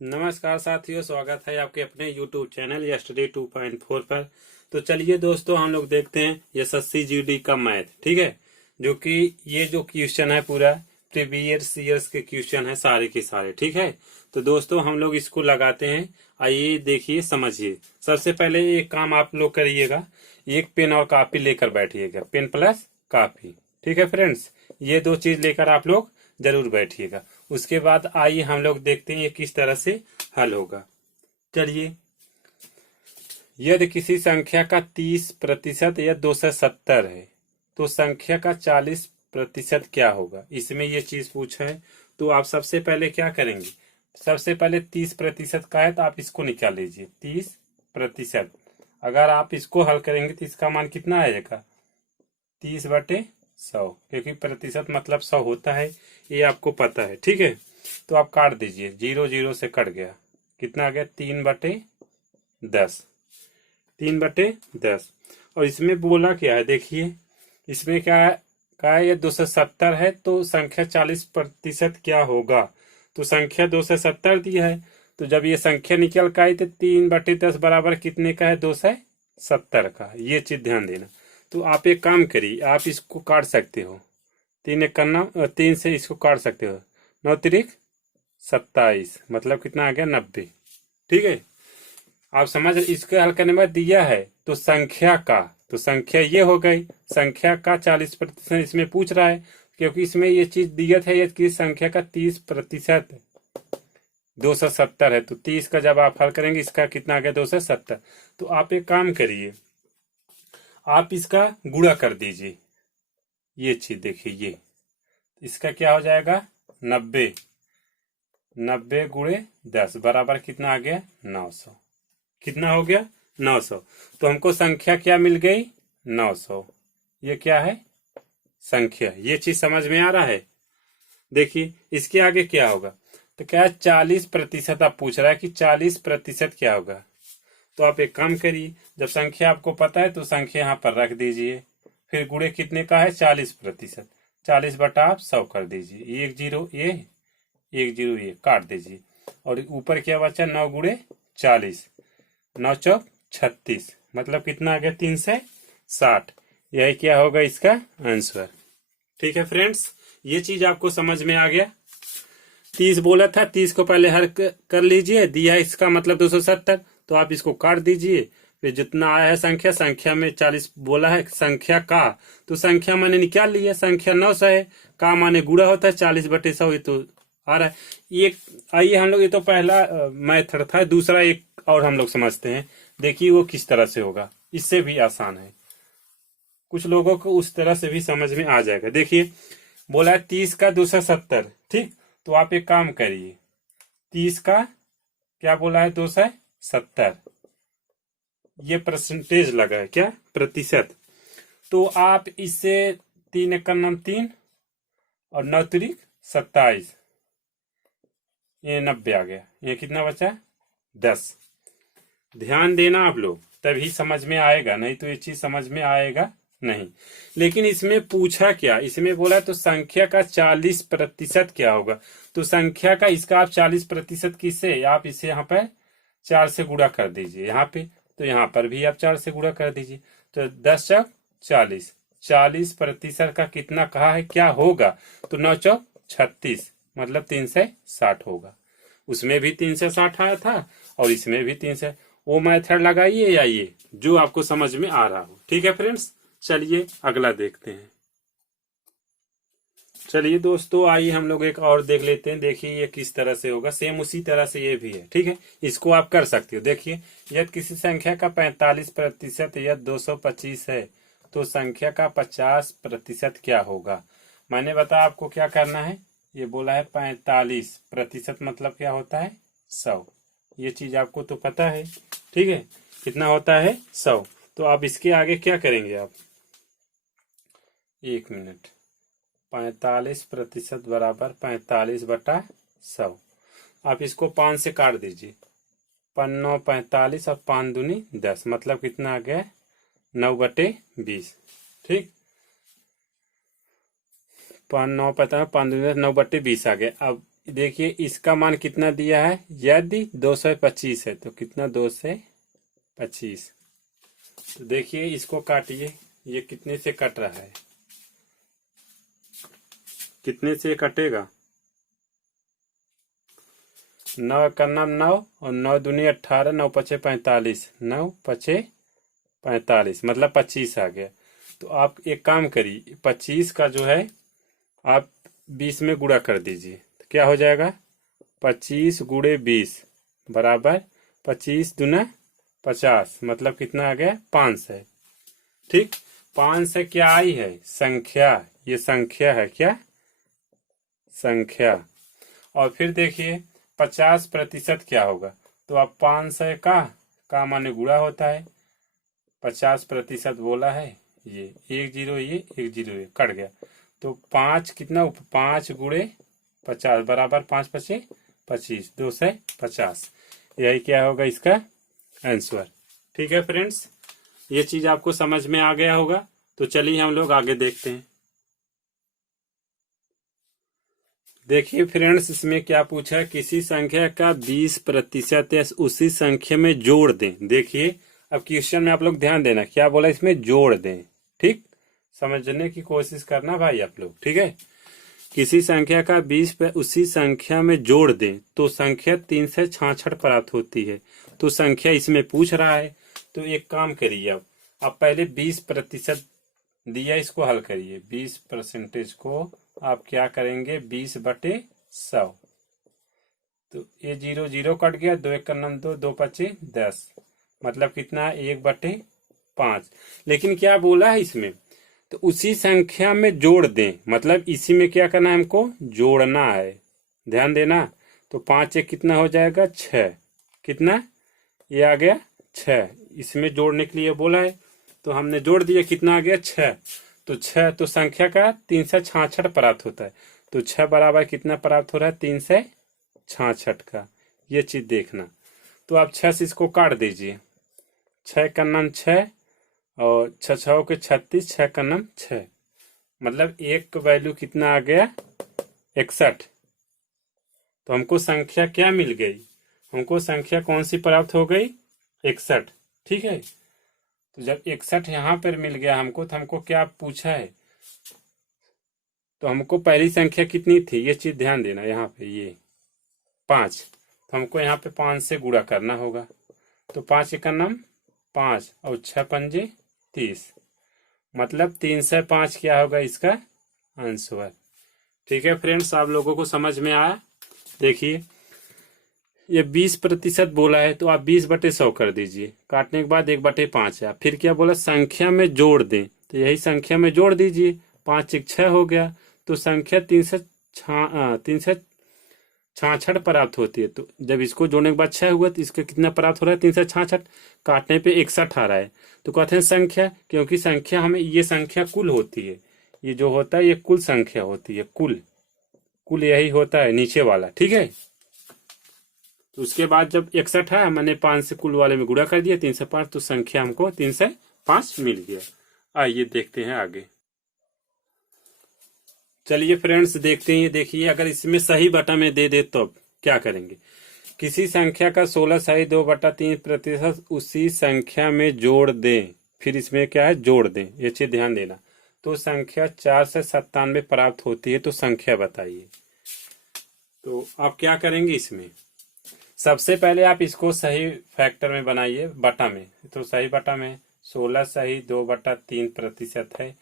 नमस्कार साथियों, स्वागत है आपके अपने YouTube चैनल यस्टरडे 2.4 पर। तो चलिए दोस्तों, हम लोग देखते हैं एसएससी जीडी का मैथ। ठीक है, जो कि ये जो क्वेश्चन है पूरा प्रीवियस ईयर्स के क्वेश्चन है सारे के सारे। ठीक है, तो दोस्तों हम लोग इसको लगाते हैं। आइए देखिए, समझिए। सबसे पहले एक काम आप लोग करिएगा, एक पेन और कापी लेकर बैठिएगा, पेन प्लस कापी। ठीक है फ्रेंड्स, ये दो चीज लेकर आप लोग जरूर बैठिएगा। उसके बाद आइए हम लोग देखते हैं ये किस तरह से हल होगा। चलिए, यदि किसी संख्या का 30% या 270 है तो संख्या का 40% क्या होगा। इसमें ये चीज पूछा है, तो आप सबसे पहले क्या करेंगे। सबसे पहले 30% का है तो आप इसको निकाल लीजिए। 30%, अगर आप इसको हल करेंगे तो इसका मान कितना आएगा, 30/100, क्योंकि प्रतिशत मतलब 100 होता है, ये आपको पता है। ठीक है, तो आप काट दीजिए, 0 0 से कट गया, कितना आ गया, 3/10, 3/10। और इसमें बोला क्या है, देखिए इसमें क्या है, कहा है ये 270 है तो संख्या 40% क्या होगा। तो संख्या 270 दी है, तो जब ये संख्या निकल कर आई तो 3/10 बराबर कितने का है, 270 का। ये चीज ध्यान देना। तो आप एक काम करिए, आप इसको काट सकते हो, 3 से इसको काट सकते हो, 9×3 = 27, मतलब कितना आ गया, 90। ठीक है, आप समझ, इसके हल करने में दिया है तो संख्या का, तो संख्या ये हो गई, संख्या का 40% इसमें पूछ रहा है, क्योंकि इसमें ये चीज दिया था ये कि संख्या का 30% 270 है, तो 30 का जब आप हल करेंगे इसका कितना आ गया, 270। तो आप एक काम करिए, आप इसका गुणा कर दीजिए। ये चीज देखिए, ये इसका क्या हो जाएगा, 90, 90×10 बराबर कितना आ गया, 900। कितना हो गया, 900। तो हमको संख्या क्या मिल गई, 900। ये क्या है, संख्या। ये चीज समझ में आ रहा है। देखिए इसके आगे क्या होगा, तो क्या है, 40% आप पूछ रहा है कि 40% क्या होगा। तो आप एक काम करिए, जब संख्या आपको पता है तो संख्या यहाँ पर रख दीजिए, फिर गुणे कितने का है, 40%, 40/100 कर दीजिए, 1 0 ये, 1 0 ये, काट दीजिए। और ऊपर क्या बचा, 9×40, 9×4 = 36, मतलब कितना आ गया, 360। यही क्या होगा इसका आंसर। ठीक है फ्रेंड्स, ये चीज आपको समझ में आ गया। 30 बोला था, 30 को पहले हल कर लीजिए, दिया इसका मतलब 270, तो आप इसको काट दीजिए। फिर जितना आया है संख्या, संख्या में 40 बोला है संख्या का, तो संख्या मैंने निकाल लिया, संख्या 900 है, का माने गुणा होता है 40/100, ये तो आ रहा है। एक आइए हम लोग, ये तो पहला मेथड था, दूसरा एक और हम लोग समझते हैं। देखिए वो किस तरह से होगा, इससे भी आसान है, कुछ लोगों को उस तरह से भी समझ में आ जाएगा। देखिए बोला है 30 का 270, ठीक, तो आप एक काम करिए, 30 का क्या बोला है, 270, ये परसेंटेज लगा है, क्या, प्रतिशत। तो आप इससे 3×9 = 3 और 9×3 = 27, ये 90 आ गया, ये कितना बचा, 10। ध्यान देना आप लोग, तभी समझ में आएगा, नहीं तो ये चीज समझ में आएगा नहीं। लेकिन इसमें पूछा क्या, इसमें बोला तो संख्या का 40% क्या होगा। तो संख्या का इसका आप 40% किससे, आप इसे यहाँ पे 4 से गुणा कर दीजिए, यहाँ पे, तो यहाँ पर भी आप 4 से गुणा कर दीजिए। तो 10×4 = 40, 40% का कितना कहा है, क्या होगा, तो 9×4 = 36, मतलब 360 होगा। उसमें भी 360 आया था और इसमें भी 300। वो मेथड लगाइए या ये, जो आपको समझ में आ रहा हो। ठीक है फ्रेंड्स, चलिए अगला देखते हैं। चलिए दोस्तों, आइए हम लोग एक और देख लेते हैं। देखिए ये किस तरह से होगा, सेम उसी तरह से ये भी है। ठीक है, इसको आप कर सकते हो। देखिए, यदि किसी संख्या का 45% या 225 है तो संख्या का 50% क्या होगा। मैंने बताया आपको क्या करना है, ये बोला है 45%, मतलब क्या होता है, 100। ये चीज आपको तो पता है। ठीक है, कितना होता है, 100। तो आप इसके आगे क्या करेंगे, आप 1 मिनट, 45% बराबर 45/100। आप इसको 5 से काट दीजिए, 5×9 = 45 और 5×2 = 10, मतलब कितना आ गया, 9/20। ठीक, 5×9 = 45, 5×2 = 10, 9/20 आ गया। अब देखिए इसका मान कितना दिया है, यदि 225 है तो कितना 225। तो देखिए इसको काटिए, ये कितने से कट रहा है, कितने से कटेगा, 9 का नाम 9 और 9 दूनी 18, 9 पचे 45, 9 पचे 45 मतलब 25 आ गया। तो आप एक काम करिए, 25 का जो है आप 20 में गुणा कर दीजिए, तो क्या हो जाएगा, 25 गुणे 20 बराबर 25 दूना 50 मतलब कितना आ गया, 500। ठीक, 500 क्या आई है, संख्या, ये संख्या है, क्या संख्या। और फिर देखिए 50% क्या होगा, तो आप 500 का माने गुणा होता है, 50% बोला है, ये एक जीरो ये कट गया, तो 5 कितना, 5 गुणे 50 बराबर 5 पचे 25, 250। यही क्या होगा इसका आंसर। ठीक है फ्रेंड्स, ये चीज आपको समझ में आ गया होगा। तो चलिए हम लोग आगे देखते हैं। देखिए फ्रेंड्स, इसमें क्या पूछा है, किसी संख्या का 20% या उसी संख्या में जोड़ दें। देखिए अब क्वेश्चन में आप लोग ध्यान देना, क्या बोला, इसमें जोड़ दें। ठीक, समझने की कोशिश करना भाई आप लोग। ठीक है, किसी संख्या का 20 पे उसी संख्या में जोड़ दें तो संख्या 366 प्राप्त होती है। तो संख्या इसमें पूछ रहा है, तो एक काम करिए, अब पहले 20% दिया, इसको हल करिए। 20% को आप क्या करेंगे, 20/100, तो ये 0 0 कट गया, 2 1 का नाम 2, 2 5 10 मतलब कितना, 1/5। लेकिन क्या बोला है इसमें, तो उसी संख्या में जोड़ दें, मतलब इसी में क्या करना है, हमको जोड़ना है, ध्यान देना। तो 5 1 कितना हो जाएगा, 6, कितना, ये आ गया 6, इसमें जोड़ने के लिए बोला है, तो हमने जोड़ दिया, कितना आ गया 6। तो 6 तो संख्या का 366 प्राप्त होता है, तो 6 बराबर कितना प्राप्त हो रहा है, 366 का, ये चीज देखना। तो आप 6 से इसको काट दीजिए, 6 का नाम 6 और 6 6 के 36, 6 का नाम 6 मतलब एक वैल्यू कितना आ गया, 61। तो हमको संख्या क्या मिल गई, हमको संख्या कौन सी प्राप्त हो गई, 61। ठीक है, तो जब 61 यहाँ पर मिल गया हमको, तो हमको क्या पूछा है, तो हमको पहली संख्या कितनी थी, ये चीज ध्यान देना, यहाँ पे ये 5, तो हमको यहाँ पे 5 से गुणा करना होगा। तो 5 का नाम 5 और 6 पंजे 30 मतलब 305 क्या होगा इसका आंसर। ठीक है फ्रेंड्स, आप लोगों को समझ में आया। देखिए ये 20% बोला है, तो आप 20/100 कर दीजिए, काटने के बाद 1/5 है। फिर क्या बोला, संख्या में जोड़ दें, तो यही संख्या में जोड़ दीजिए, 5 1 6 हो गया, तो संख्या 366 प्राप्त होती है। तो जब इसको जोड़ने के बाद 6 हुआ, तो इसका कितना प्राप्त हो रहा है, 366, काटने पे 61 आ रहा है। तो कहते हैं संख्या, क्योंकि संख्या हमें, ये संख्या कुल होती है, ये जो होता है ये कुल संख्या होती है, कुल कुल यही होता है नीचे वाला। ठीक है, तो उसके बाद जब 61 है, मैंने 5 से कुल वाले में गुणा कर दिया, 305, तो संख्या हमको 305 मिल गया। आइए देखते हैं आगे। चलिए फ्रेंड्स देखते हैं, ये देखिए, अगर इसमें सही बटा में दे तो अब क्या करेंगे। किसी संख्या का 16 सही 2/3% उसी संख्या में जोड़ दें, फिर इसमें क्या है, जोड़ दें, ये चीज ध्यान देना। तो संख्या 4 से 97 प्राप्त होती है, तो संख्या बताइए। तो आप क्या करेंगे, इसमें सबसे पहले आप इसको सही फैक्टर में बनाइए, बटा में। तो सही बटा में 16 सही 2/3% है।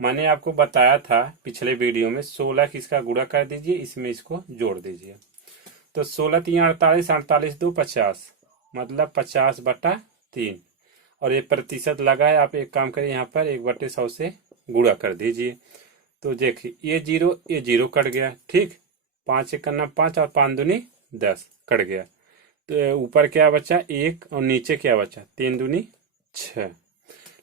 मैंने आपको बताया था पिछले वीडियो में, 16 किसका गुणा कर दीजिए, इसमें इसको जोड़ दीजिए। तो 16 3 48, 48 2 50 मतलब 50/3, और ये प्रतिशत लगा है। आप एक काम करिए, यहाँ पर 1/100 से गुणा कर दीजिए। तो देखिए ये जीरो कट गया। ठीक, 5 1 करना 5 और 5 दूनी 10 कट गया। तो ऊपर क्या बचा 1 और नीचे क्या बचा 3 दूनी 6।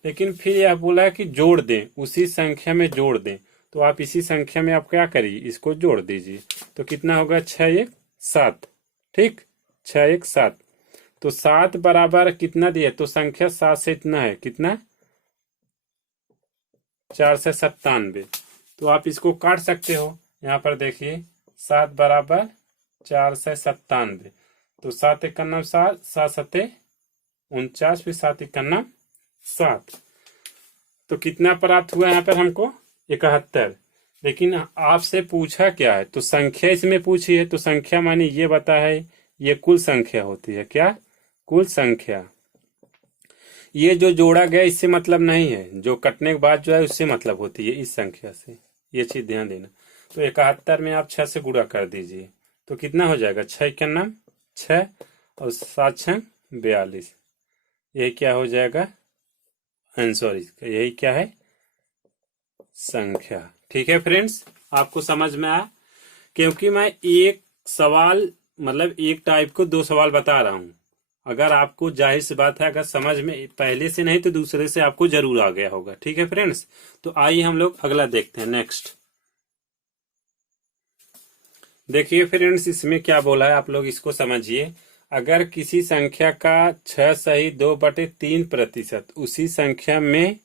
लेकिन फिर यह बोला कि जोड़ दें, उसी संख्या में जोड़ दें। तो आप इसी संख्या में आप क्या करिए, इसको जोड़ दीजिए। तो कितना होगा 6 1 7। ठीक, 6 1 7, तो 7 बराबर कितना दिया, तो संख्या 7 से इतना है, कितना 4 से 97। तो आप इसको काट सकते हो। यहाँ पर देखिए 7 बराबर 497। तो 7 51 7, 7 7 49, फिर 7 51 7। तो कितना प्राप्त हुआ यहाँ पर हमको? 71। लेकिन आपसे पूछा क्या है? तो संख्या इसमें पूछी है, तो संख्या माने ये बता है, ये कुल संख्या होती है। क्या? कुल संख्या। ये जो जोड़ा गया इससे मतलब नहीं है, जो कटने के बाद जो है उससे मतलब होती है, इस संख्या से। ये चीज ध्यान देना। तो 71 में आप 6 से गुणा कर दीजिए, तो कितना हो जाएगा? 6 51 6 और 7 6 42। यही क्या हो जाएगा? आंसर इसका यही क्या है? संख्या। ठीक है फ्रेंड्स, आपको समझ में आया? क्योंकि मैं एक सवाल मतलब एक टाइप को 2 सवाल बता रहा हूं। अगर आपको, जाहिर सी बात है, अगर समझ में पहले से नहीं तो दूसरे से आपको जरूर आ गया होगा। ठीक है फ्रेंड्स, तो आइए हम लोग अगला देखते हैं। नेक्स्ट देखिए फ्रेंड्स, इसमें क्या बोला है आप लोग इसको समझिए। अगर किसी संख्या का 6 सही 2/3% उसी संख्या में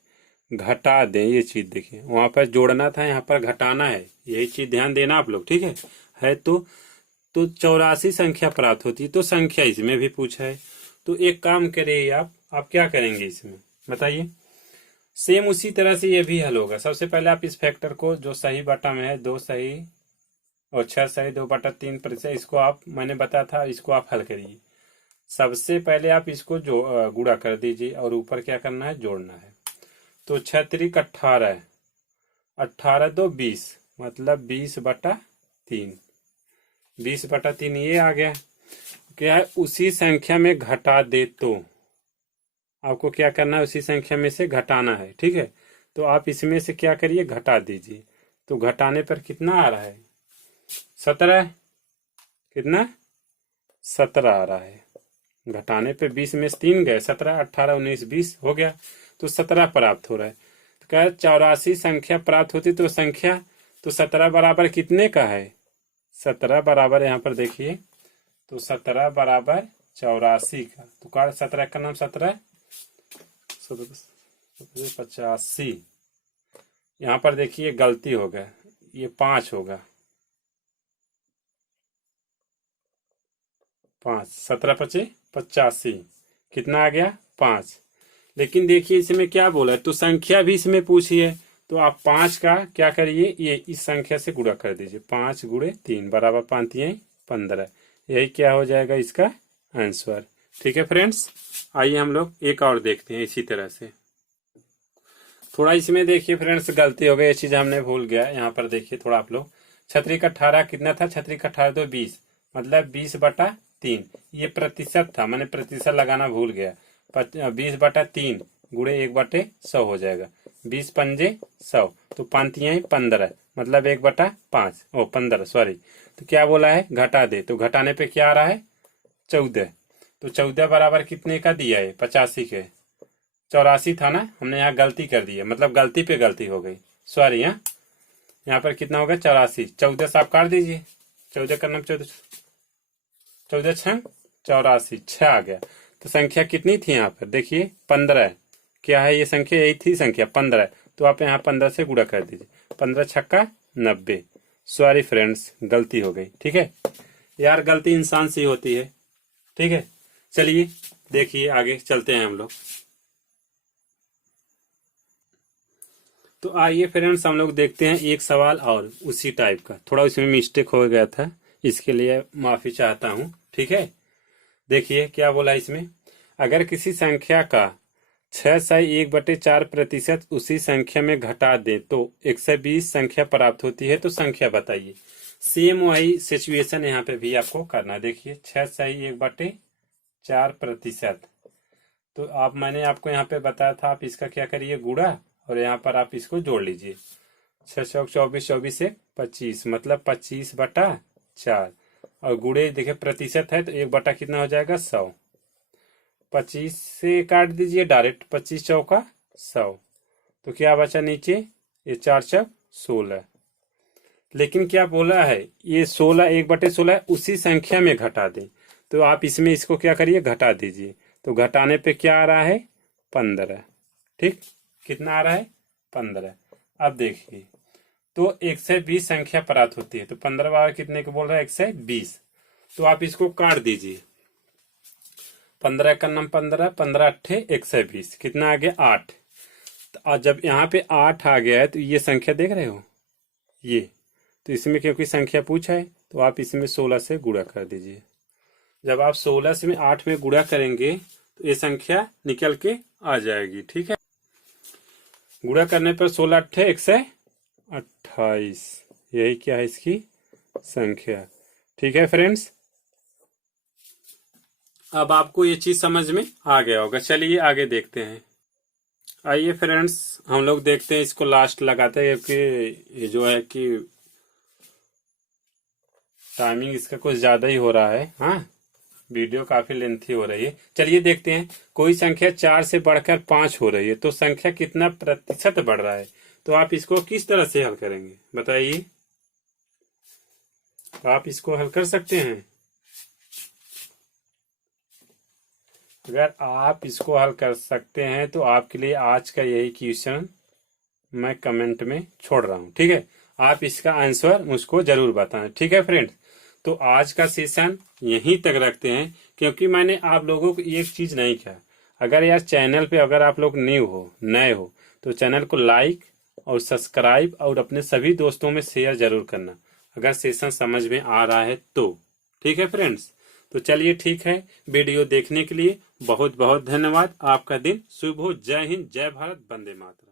घटा दें, ये चीज देखिए, वहां पर जोड़ना था, यहाँ पर घटाना है, यही चीज ध्यान देना आप लोग। ठीक है तो 84 संख्या प्राप्त होती है। तो संख्या इसमें भी पूछा है, तो एक काम करिए आप क्या करेंगे इसमें बताइए। सेम उसी तरह से ये भी हल होगा। सबसे पहले आप इस फैक्टर को, जो सही बटा में है 2 सही और 6 सही 2/3%, इसको आप, मैंने बताया था, इसको आप हल करिए। सबसे पहले आप इसको जो गुणा कर दीजिए और ऊपर क्या करना है? जोड़ना है। तो 6 त्रिक 18, 18 2 20, मतलब 20/3, 20/3 ये आ गया। क्या है? उसी संख्या में घटा दे तो आपको क्या करना है? उसी संख्या में से घटाना है। ठीक है, तो आप इसमें से क्या करिए? घटा दीजिए। तो घटाने पर कितना आ रहा है? 17। कितना? 17 आ रहा है। घटाने पे 20 में से 3 गए, 17 18 19 20 हो गया, तो 17 प्राप्त हो रहा है। तो क्या 84 संख्या प्राप्त होती, तो संख्या, तो 17 बराबर कितने का है? 17 बराबर, यहाँ पर देखिए, तो 17 बराबर 84 का। तो क्या 17 का नाम 17 85। यहाँ पर देखिए गलती हो गया, ये 5 होगा। 5 17 25 85, कितना आ गया? 5। लेकिन देखिए इसमें क्या बोला है, तो संख्या भी इसमें पूछी है, तो आप 5 का क्या करिए? ये इस संख्या से गुणा कर दीजिए। 5 × 3 बराबर 5 3 15। यही क्या हो जाएगा इसका आंसर। ठीक है फ्रेंड्स, आइए हम लोग एक और देखते हैं इसी तरह से। थोड़ा इसमें देखिए फ्रेंड्स गलती हो गई, ये चीज हमने भूल गया। यहाँ पर देखिए थोड़ा आप लोग, 6 का 18 कितना था? 6 का 18 तो 20, मतलब 20/3। ये प्रतिशत था, मैंने प्रतिशत लगाना भूल गया। 20/3 गुणे 1/100 हो जाएगा। 20 पंजे 100, तो 5 तिहाई 15, मतलब 1/5 15, सॉरी। तो क्या बोला है? घटा दे। तो घटाने पे क्या आ रहा है? 14। तो 14 बराबर कितने का दिया है? 85 के। 84 था ना, हमने यहाँ गलती कर दी है, मतलब गलती पे गलती हो गई, सॉरी। यहाँ पर कितना होगा? 84। 14 से आप काट दीजिए, 14 का नाम 14, 14 6 84, 6 आ गया। तो संख्या कितनी थी यहाँ पर? देखिए 15। क्या है ये संख्या? यही थी संख्या 15। तो आप यहाँ 15 से गुणा कर दीजिए। 15 छक्का 90। सॉरी फ्रेंड्स, गलती हो गई। ठीक है यार, गलती इंसान से ही होती है। ठीक है, चलिए देखिए आगे चलते हैं हम लोग। तो आइए फ्रेंड्स हम लोग देखते हैं एक सवाल और उसी टाइप का। थोड़ा उसमें मिस्टेक हो गया था, इसके लिए माफी चाहता हूं। ठीक है, देखिए क्या बोला इसमें। अगर किसी संख्या का 6 सही 1/4% उसी संख्या में घटा दे तो 120 संख्या प्राप्त होती है। तो संख्या बताइए। सेम वही सिचुएशन यहाँ पे भी आपको करना। देखिए 6 सही 1/4%। तो आप, मैंने आपको यहाँ पे बताया था, आप इसका क्या करिए? गुणा, और यहाँ पर आप इसको जोड़ लीजिए। 6 चौक 24, 24 से 25, मतलब 25/4। और गुणे देखिए प्रतिशत है, तो 1 कितना हो जाएगा? 100। 25 से काट दीजिए डायरेक्ट, 25 चौका 100। तो क्या बचा नीचे? ये 4 चौक 16। लेकिन क्या बोला है? ये 16 1/16 उसी संख्या में घटा दें। तो आप इसमें इसको क्या करिए? घटा दीजिए। तो घटाने पे क्या आ रहा है? 15। ठीक, कितना आ रहा है? 15। अब देखिए, तो 120 संख्या प्राप्त होती है। तो 15 बार कितने को बोल रहा है? 120। तो आप इसको काट दीजिए। 15 का नाम 15, 15 अट्ठे 120, कितना आ गया 8। तो जब यहाँ पे 8 आ गया है तो ये संख्या देख रहे हो ये, तो इसमें क्योंकि संख्या पूछा है तो आप इसमें 16 से गुणा कर दीजिए। जब आप 16 से 8 में गुणा करेंगे तो ये संख्या निकल के आ जाएगी। ठीक है, गुणा करने पर 16 अट्ठे 128, यही क्या है इसकी संख्या। ठीक है फ्रेंड्स, अब आपको ये चीज समझ में आ गया होगा। चलिए आगे देखते हैं। आइए फ्रेंड्स, हम लोग देखते हैं, इसको लास्ट लगाते हैं क्योंकि ये जो है कि टाइमिंग इसका कुछ ज्यादा ही हो रहा है। हाँ, वीडियो काफी लेंथी हो रही है। चलिए देखते हैं, कोई संख्या 4 से बढ़कर 5 हो रही है तो संख्या कितना प्रतिशत बढ़ रहा है। तो आप इसको किस तरह से हल करेंगे बताइए। आप इसको हल कर सकते हैं। अगर आप इसको हल कर सकते हैं तो आपके लिए आज का यही क्वेश्चन मैं कमेंट में छोड़ रहा हूं। ठीक है, आप इसका आंसर मुझको जरूर बताएं। ठीक है फ्रेंड्स, तो आज का सेशन यहीं तक रखते हैं क्योंकि मैंने आप लोगों को एक चीज नहीं कहा। अगर यार चैनल पे अगर आप लोग नए हो तो चैनल को लाइक और सब्सक्राइब और अपने सभी दोस्तों में शेयर जरूर करना अगर सेशन समझ में आ रहा है तो। ठीक है फ्रेंड्स, तो चलिए ठीक है, वीडियो देखने के लिए बहुत बहुत धन्यवाद। आपका दिन शुभ हो। जय हिंद, जय भारत, वंदे मातरम।